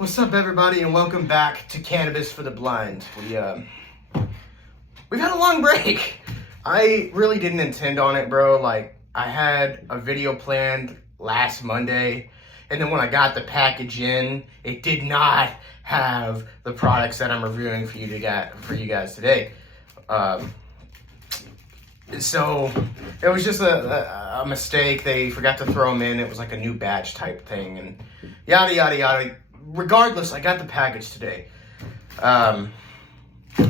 What's up, everybody, and welcome back to Cannabis for the Blind. We've had a long break. I really didn't intend on it, bro. Like, I had a video planned last Monday, and then when I got the package in, it did not have the products that I'm reviewing for you guys today. So it was just a mistake. They forgot to throw them in. It was like a new batch type thing, and yada yada yada. Regardless, I got the package today.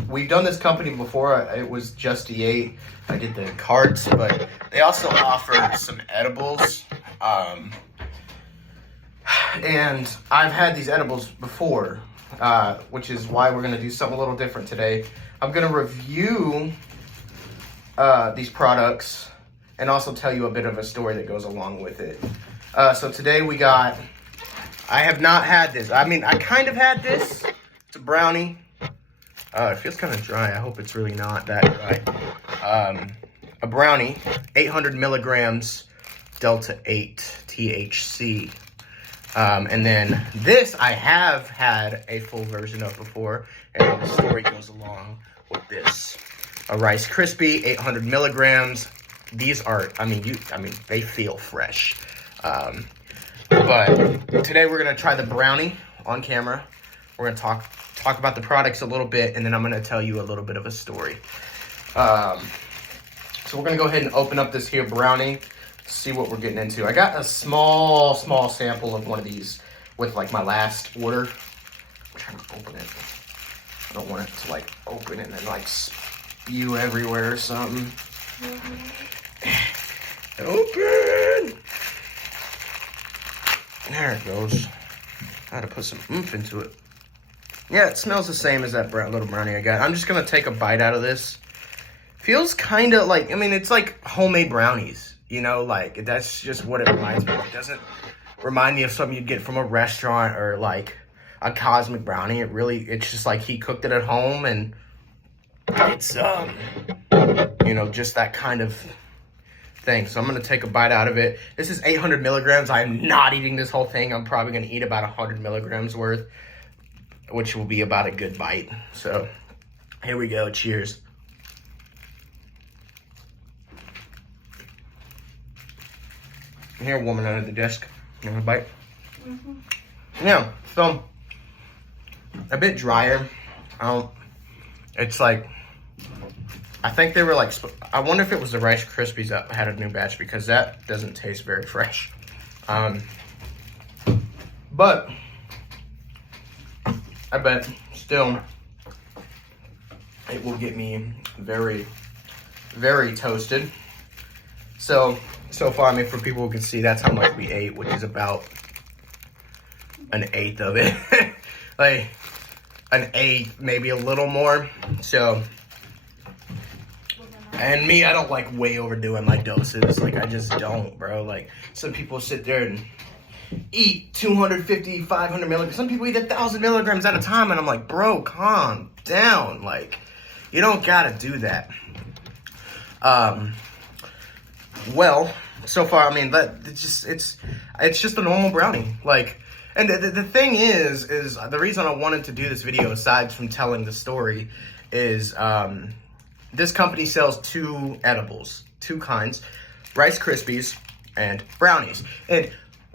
We've done this company before. It was Just-D8. I did the carts, but they also offered some edibles. And I've had these edibles before, which is why we're going to do something a little different today. I'm going to review these products and also tell you a bit of a story that goes along with it. So today we got... I have not had this. I mean, I kind of had this. It's a brownie. It feels kind of dry. I hope it's really not that dry. A brownie, 800 milligrams, Delta 8 THC. And then this I have had a full version of before, and the story goes along with this. A Rice Krispie, 800 milligrams. These are, they feel fresh. But today we're going to try the brownie on camera. We're going to talk about the products a little bit, and then I'm going to tell you a little bit of a story. So we're going to go ahead and open up this here brownie, see what we're getting into. I got a small sample of one of these with like my last order. I'm trying to open it. I don't want it to like open it and then like spew everywhere or something. Open! There it goes. I had to put some oomph into it. Yeah, it smells the same as that little brownie I got. I'm just going to take a bite out of this. Feels kind of like, it's like homemade brownies. You know, like, that's just what it reminds me of. It doesn't remind me of something you'd get from a restaurant or, like, a cosmic brownie. It's just like he cooked it at home, and it's, just that kind of thing. So I'm going to take a bite out of it. This is 800 milligrams. I am not eating this whole thing. I'm probably going to eat about 100 milligrams worth, which will be about a good bite. So here we go. Cheers. Here, woman under the desk. You want a bite? Mm-hmm. Yeah, so a bit drier. It's like, I think they were like, I wonder if it was the Rice Krispies that had a new batch, because that doesn't taste very fresh. But I bet still it will get me very, very toasted. So far, for people who can see, that's how much we ate, which is about an eighth of it. Like an eighth, maybe a little more. So, and me, I don't like way overdoing my doses. Like, I just don't, bro. Like, some people sit there and eat 250, 500 milligrams. Some people eat 1,000 milligrams at a time, and I'm like, bro, calm down. Like, you don't gotta do that. Well, so far, it's just a normal brownie. Like, and the thing is the reason I wanted to do this video, aside from telling the story, is this company sells two edibles, two kinds, Rice Krispies and Brownies. And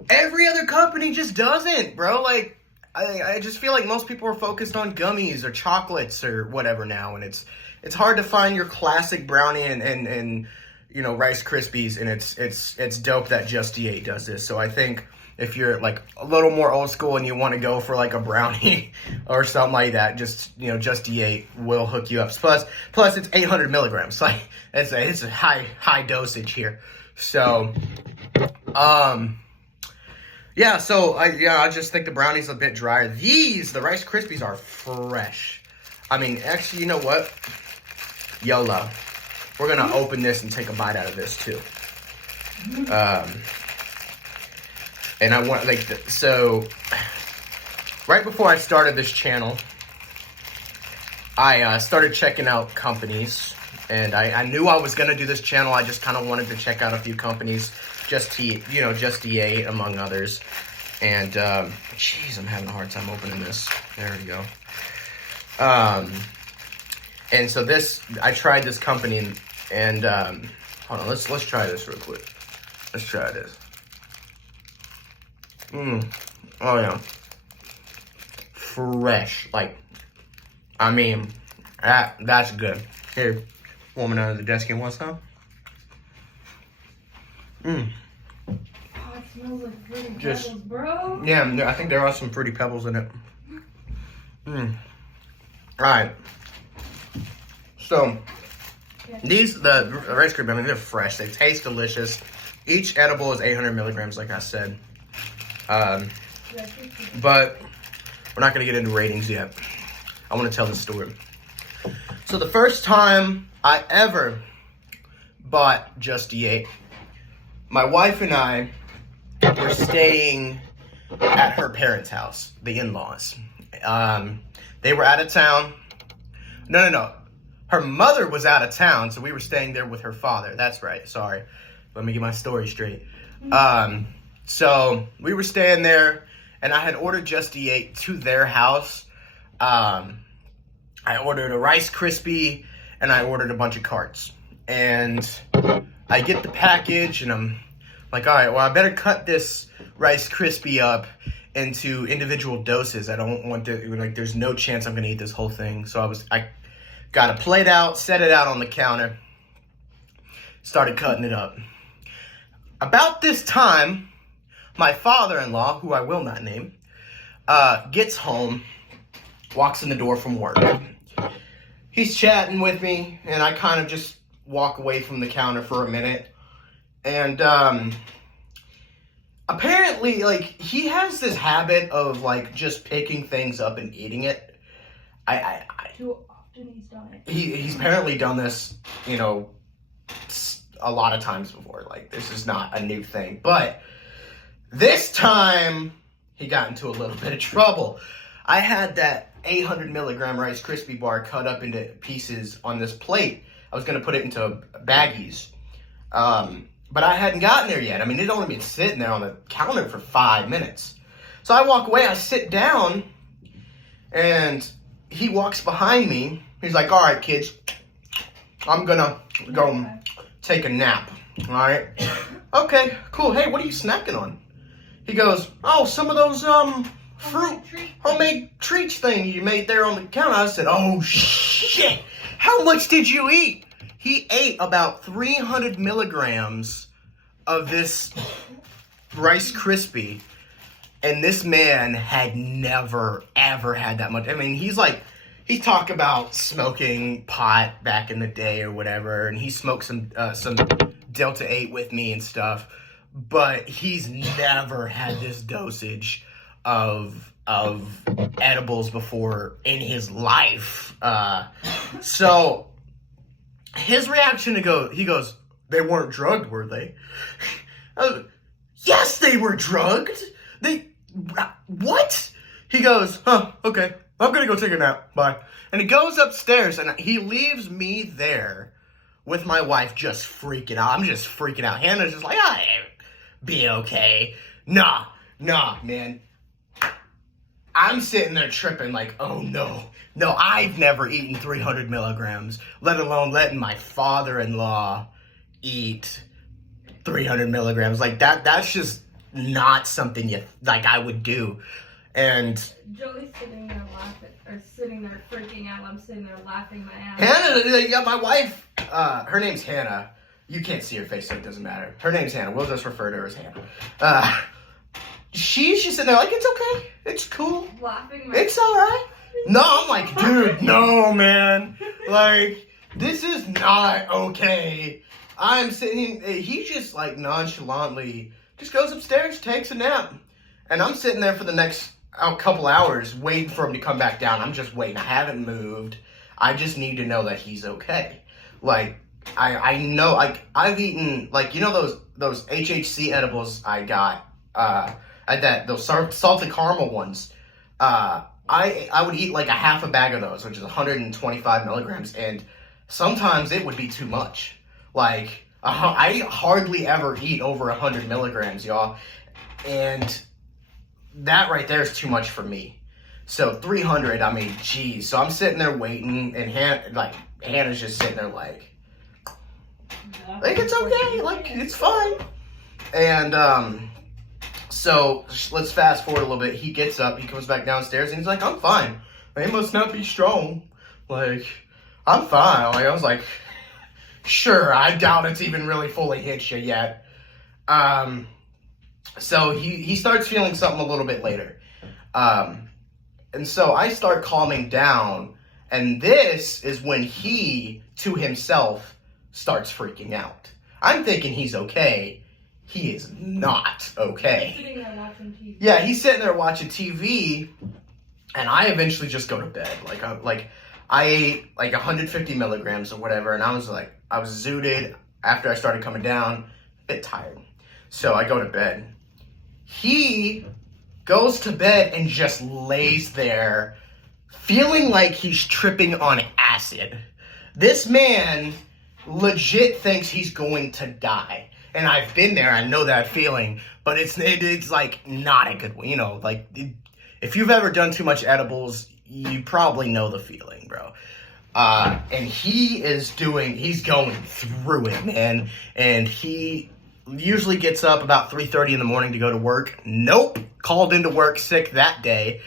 every other company just doesn't, bro. Like, I just feel like most people are focused on gummies or chocolates or whatever now, and it's hard to find your classic brownie and Rice Krispies, and it's dope that Just-D8 does this. So I think if you're like a little more old school and you want to go for like a brownie or something like that, Just-D8 will hook you up. Plus it's 800 milligrams. Like, it's a high dosage here. So, yeah. So I just think the brownie's a bit drier. The Rice Krispies are fresh. Actually, you know what? YOLO. We're going to open this and take a bite out of this, too. And I want, so, right before I started this channel, I started checking out companies. And I knew I was going to do this channel. I just kind of wanted to check out a few companies, Just-D8 among others. And, jeez, I'm having a hard time opening this. There we go. And so this, I tried this company, and hold on, let's try this real quick. Let's try this. Oh yeah. Fresh, like, I mean, that's good. Here, woman under the desk, you want some? Oh, it smells like fruity pebbles, bro. Yeah, I think there are some fruity pebbles in it. Alright. So, these, the Rice Krispies, I mean, they're fresh. They taste delicious. Each edible is 800 milligrams, like I said. But we're not going to get into ratings yet. I want to tell the story. So, the first time I ever bought Just-D8, my wife and I were staying at her parents' house, the in-laws. They were out of town. No. Her mother was out of town, so we were staying there with her father. That's right. Sorry. Let me get my story straight. So we were staying there, and I had ordered Just-D8 to their house. I ordered a Rice Krispie, and I ordered a bunch of carts. And I get the package, and I'm like, all right, well, I better cut this Rice Krispie up into individual doses. I don't want to, like, there's no chance I'm going to eat this whole thing. So I got a plate out, set it out on the counter, started cutting it up. About this time, my father-in-law, who I will not name, gets home, walks in the door from work. He's chatting with me, and I kind of just walk away from the counter for a minute. And apparently, like, he has this habit of, like, just picking things up and eating it. Too often he's done it. He's apparently done this, you know, a lot of times before. Like, this is not a new thing. But this time, he got into a little bit of trouble. I had that 800 milligram Rice Krispie bar cut up into pieces on this plate. I was going to put it into baggies. But I hadn't gotten there yet. I mean, it'd only been sitting there on the counter for 5 minutes. So I walk away, I sit down, and he walks behind me. He's like, all right, kids, I'm gonna go take a nap, all right? Okay, cool. Hey, what are you snacking on? He goes, oh, some of those homemade treats thing you made there on the counter. I said, oh, shit, how much did you eat? He ate about 300 milligrams of this Rice Krispie, and this man had never, ever had that much. I mean, he talked about smoking pot back in the day or whatever, and he smoked some Delta 8 with me and stuff, but he's never had this dosage of edibles before in his life. So his reaction he goes, they weren't drugged, were they? Yes, they were drugged. What? He goes, okay, I'm gonna go take a nap, bye. And he goes upstairs, and he leaves me there with my wife just freaking out. I'm just freaking out. Hannah's just like, be okay. Nah, man. I'm sitting there tripping like, oh no, I've never eaten 300 milligrams, let alone letting my father-in-law eat 300 milligrams. Like, that's just not something I would do. And Joey's sitting there laughing, or sitting there freaking out. I'm sitting there laughing my ass. Hannah, yeah, my wife, her name's Hannah. You can't see her face, so it doesn't matter. Her name's Hannah. We'll just refer to her as Hannah. She's just sitting there like, it's okay. It's cool. Laughing. It's all right. No, I'm like, dude, no, man. Like, this is not okay. I'm sitting, he just like nonchalantly just goes upstairs, takes a nap. And I'm sitting there for the next couple hours waiting for him to come back down. I'm just waiting. I haven't moved. I just need to know that he's okay. Like, I know, like, I've eaten, like, you know those HHC edibles I got, those salted caramel ones. I would eat like a half a bag of those, which is 125 milligrams, and sometimes it would be too much. Like, I hardly ever eat over 100 milligrams, y'all. And that right there is too much for me. So 300, I mean, geez. So I'm sitting there waiting, and Hannah's just sitting there like it's okay, like it's fine. And so let's fast forward a little bit. He gets up, he comes back downstairs, and he's like, I'm fine. They must not be strong. Like, I'm fine. Like, I was like, sure, I doubt it's even really fully hit you yet. So he starts feeling something a little bit later. And so I start calming down, and this is when he, to himself, starts freaking out. I'm thinking he's okay. He is not okay. He's sitting there watching TV. Yeah, he's sitting there watching TV, and I eventually just go to bed. I ate like 150 milligrams or whatever, and I was zooted after I started coming down, a bit tired. So I go to bed. He goes to bed and just lays there feeling like he's tripping on acid. This man legit thinks he's going to die. And I've been there, I know that feeling, but it's like not a good one. You know, like if you've ever done too much edibles, you probably know the feeling, bro. And he's going through it, man. And he usually gets up about 3:30 in the morning to go to work. Nope. Called into work sick that day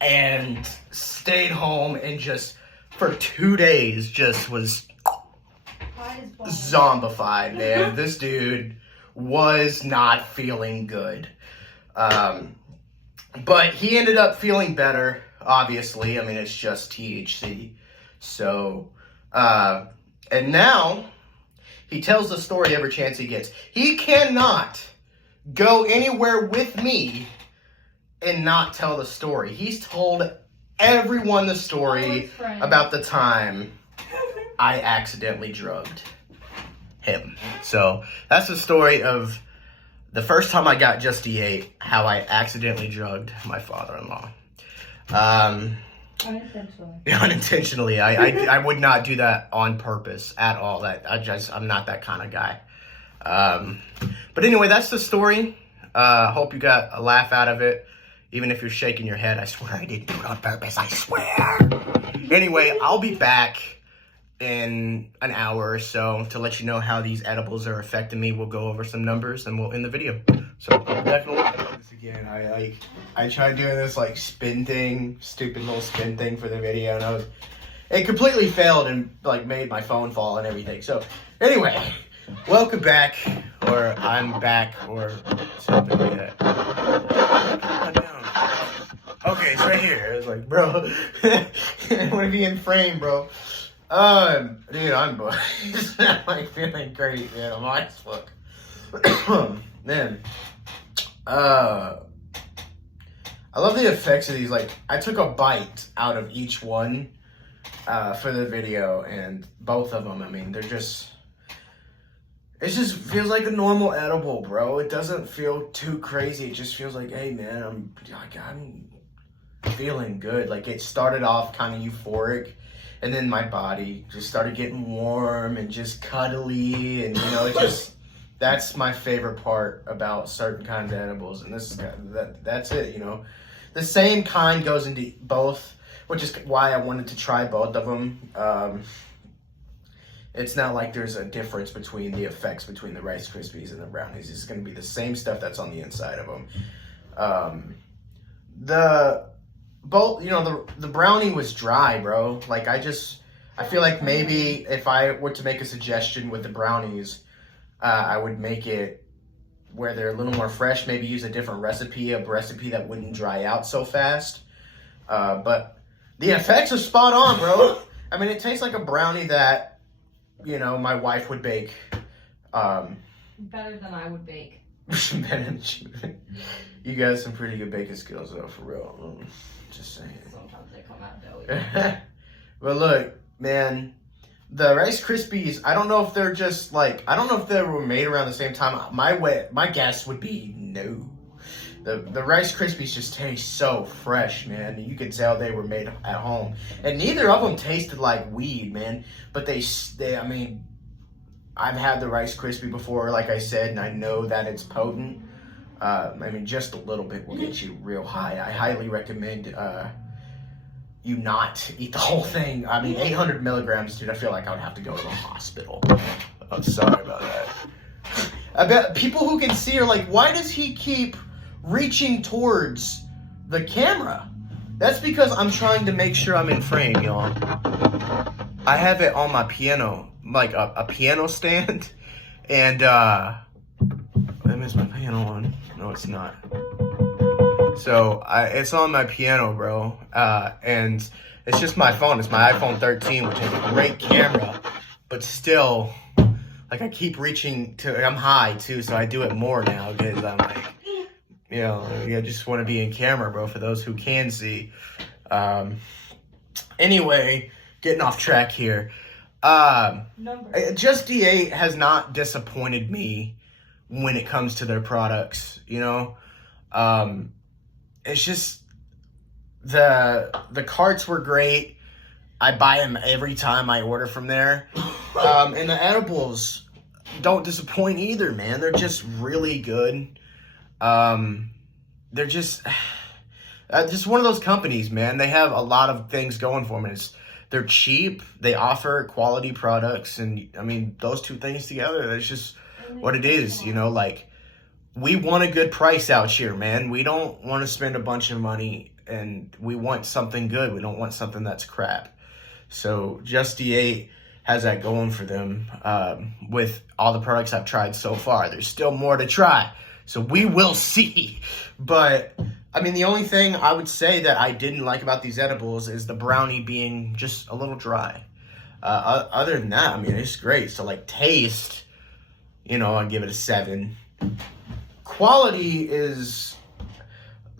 and stayed home and just for 2 days just was zombified, man. This dude was not feeling good. But he ended up feeling better, obviously. I mean, it's just THC. So, and now he tells the story every chance he gets. He cannot go anywhere with me and not tell the story. He's told everyone the story about the time I accidentally drugged him. So that's the story of the first time I got Just-D8, how I accidentally drugged my father-in-law. Unintentionally. I would not do that on purpose at all. I'm not that kind of guy. But anyway, that's the story. Hope you got a laugh out of it. Even if you're shaking your head, I swear I didn't do it on purpose. I swear. Anyway, I'll be back in an hour or so to let you know how these edibles are affecting me. We'll go over some numbers and we'll end the video. So I'll definitely do this again. I tried doing this like spin thing, stupid little spin thing for the video, and it completely failed and like made my phone fall and everything. So anyway, welcome back, or I'm back, or something like that. Okay, it's right here. It's like, bro, I want to be in frame, bro. Dude, I'm like feeling great, man. I'm high as fuck. Man, I love the effects of these. Like, I took a bite out of each one for the video, and both of them, I mean, it just feels like a normal edible, bro. It doesn't feel too crazy. It just feels like, hey, man, I'm feeling good. Like, it started off kind of euphoric, and then my body just started getting warm and just cuddly, and you know, it just that's my favorite part about certain kinds of edibles, and this is that's it. You know, the same kind goes into both, which is why I wanted to try both of them. It's not like there's a difference between the effects between the Rice Krispies and the Brownies. It's going to be the same stuff that's on the inside of them. The brownie was dry, bro. Like, I feel like maybe if I were to make a suggestion with the brownies, I would make it where they're a little more fresh, maybe use a different recipe, a recipe that wouldn't dry out so fast. But the effects are spot on, bro. I mean, it tastes like a brownie that, you know, my wife would bake. Better than I would bake. You got some pretty good baking skills, though, for real. Just saying. Sometimes they come out doughy. But look, man, the Rice Krispies, I don't know if they're just like, I don't know if they were made around the same time. My guess would be no. The Rice Krispies just taste so fresh, man. You could tell they were made at home. And neither of them tasted like weed, man. But they I mean, I've had the Rice Krispie before, like I said, and I know that it's potent. I mean, just a little bit will get you real high. I highly recommend you not eat the whole thing. I mean, 800 milligrams, dude, I feel like I would have to go to the hospital. I'm sorry about that. I bet people who can see are like, why does he keep reaching towards the camera? That's because I'm trying to make sure I'm in frame, y'all. I have it on my piano, like a piano stand, and I missed my piano on. No, it's not. So it's on my piano, bro, and it's just my phone. It's my iPhone 13, which has a great camera, but still, like I keep reaching to. I'm high too, so I do it more now because I'm like, you know, I just want to be in camera, bro. For those who can see. Anyway, getting off track here. Just-D8 has not disappointed me when it comes to their products. You know. It's just the carts were great. I buy them every time I order from there. And the edibles don't disappoint either, man. They're just really good. They're just one of those companies, man. They have a lot of things going for them. They're cheap. They offer quality products, and I mean those two things together. That's just what it is, you know. Like, we want a good price out here, man. We don't want to spend a bunch of money, and we want something good. We don't want something that's crap. So Just-D8 has that going for them with all the products I've tried so far. There's still more to try, so we will see. But, I mean, the only thing I would say that I didn't like about these edibles is the brownie being just a little dry. Other than that, I mean, it's great. So, like, taste, you know, I'd give it a 7. Quality is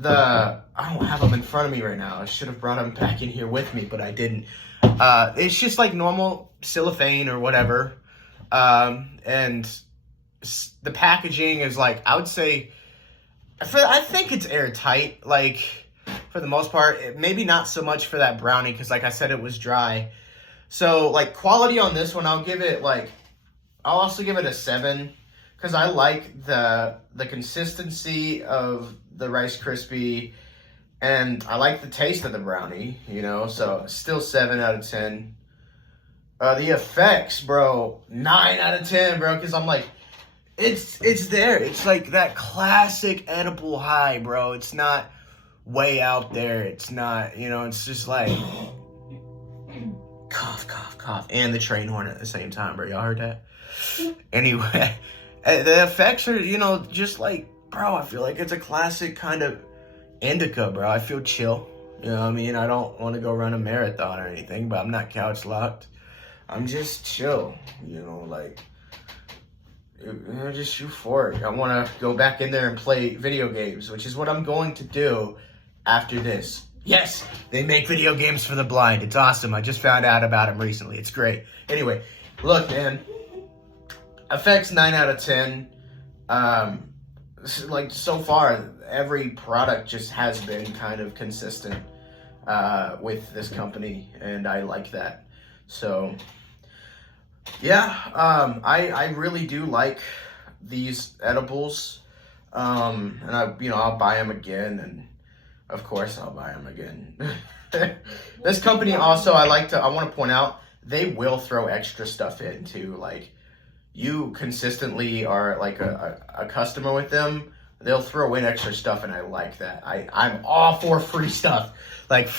I don't have them in front of me right now. I should have brought them back in here with me, but I didn't. It's just like normal cellophane or whatever. And the packaging is like, I would say, I think it's airtight, like, for the most part. Maybe not so much for that brownie, because like I said, it was dry. So, like, quality on this one, I'll also give it a 7. Because I like the consistency of the Rice Krispie, and I like the taste of the brownie, you know, so still 7 out of 10. The effects, bro, 9 out of 10, bro, because I'm like, it's there. It's like that classic edible high, bro. It's not way out there. It's not, you know, it's just like cough, cough, cough, and the train horn at the same time, bro. Y'all heard that? Anyway. The effects are, you know, just like, bro, I feel like it's a classic kind of indica, bro. I feel chill. You know what I mean? I don't want to go run a marathon or anything, but I'm not couch locked. I'm just chill, you know, like, you know, just euphoric. I want to go back in there and play video games, which is what I'm going to do after this. Yes, they make video games for the blind. It's awesome. I just found out about them recently. It's great. Anyway, look, man. Effects 9 out of 10. Like, so far, every product just has been kind of consistent with this company, and I like that. So, yeah, I really do like these edibles, and I'll buy them again, and of course I'll buy them again. This company also, I want to point out, they will throw extra stuff in too, like, you consistently are like a customer with them, they'll throw in extra stuff, and I like that. I'm all for free stuff. Like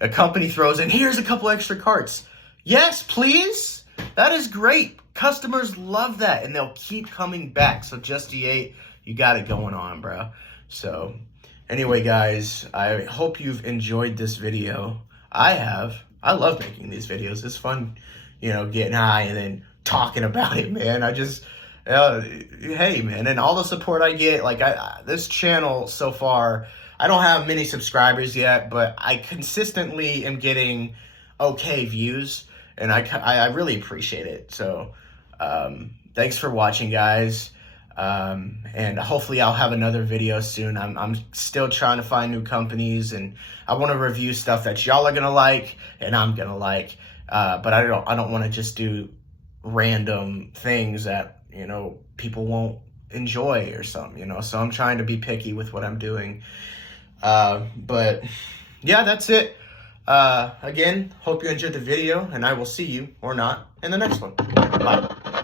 a company throws in, here's a couple extra carts. Yes, please. That is great. Customers love that, and they'll keep coming back. So Just-D8, you got it going on, bro. So anyway, guys, I hope you've enjoyed this video. I have. I love making these videos. It's fun, you know, getting high and then talking about it, man. Hey, man, and all the support I get, like, this channel so far, I don't have many subscribers yet, but I consistently am getting okay views, and I really appreciate it. So, thanks for watching, guys, and hopefully I'll have another video soon. I'm still trying to find new companies, and I want to review stuff that y'all are gonna like, and I'm gonna like, but I don't want to just do random things that, you know, people won't enjoy or something, you know. So I'm trying to be picky with what I'm doing. But yeah, that's it. Again, hope you enjoyed the video, and I will see you, or not, in the next one. Bye.